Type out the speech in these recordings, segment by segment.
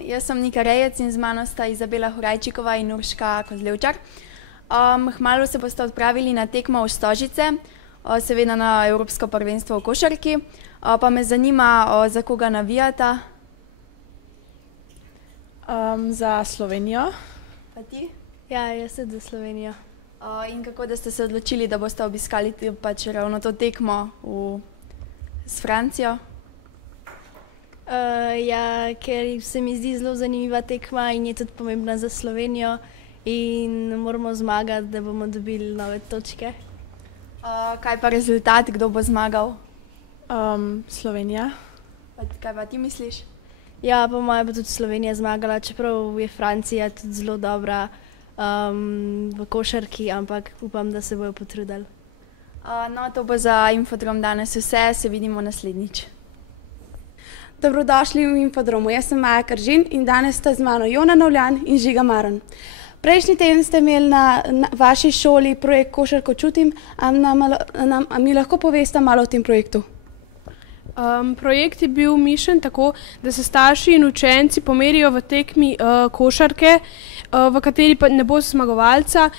Jaz sem Nika Rejec in z mano sta Izabela Horajčikova in Urška Kozlevčar. Kmalu se boste odpravili na tekmo v Stožice, seveda na Evropsko prvenstvo v košarki. Pa me zanima, za koga navijata. Za Slovenijo. Pa ti? Ja, jaz sem za Slovenijo. In kako da ste se odločili, da boste obiskali pač ravno to tekmo s Francijo? Ja, ker se mi zdi zelo zanimiva tekma in je tudi pomembna za Slovenijo in moramo zmagati, da bomo dobili nove točke. Kaj pa rezultat, kdo bo zmagal? Slovenija. Kaj pa ti misliš? Ja, po mojem bo tudi Slovenija zmagala, čeprav je Francija tudi zelo dobra v košarki, ampak upam, da se bojo potrudili. No, to bo za Infodrom danes vse, se vidimo naslednjič. Dobrodošli v Infodromu, jaz sem Maja Kržin in danes sta z mano Jona Novljan in Žiga Maron. Prejšnji teden ste imeli na vaši šoli projekt Košarko čutim, a mi lahko poveste malo o tem projektu? Projekt je bil mišljen tako, da se starši in učenci pomerijo v tekmi košarke, v kateri pa ne bo zmagovalca.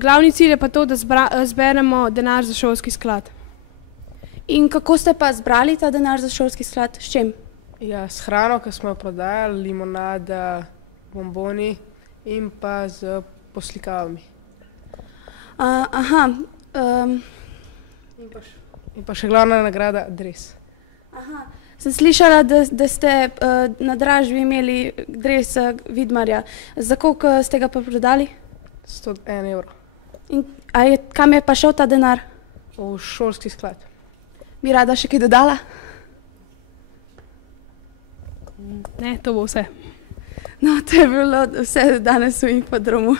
Glavni cilj je pa to, da zberemo denar za šolski sklad. In kako ste pa zbrali ta denar za šolski sklad? S čim? Ja, s hrano, ki smo jo prodajali, limonada, bomboni in pa z poslikavami. In pa še glavna nagrada, dres. Sem slišala, da ste na dražbi imeli dres Vidmarja. Za koliko ste ga pa prodali? 101 evrov. In kam je pa šel ta denar? V šolski sklad. Bi rada še kaj dodala? Ne, to bo vse. No, to je bilo vse danes v Infodromu.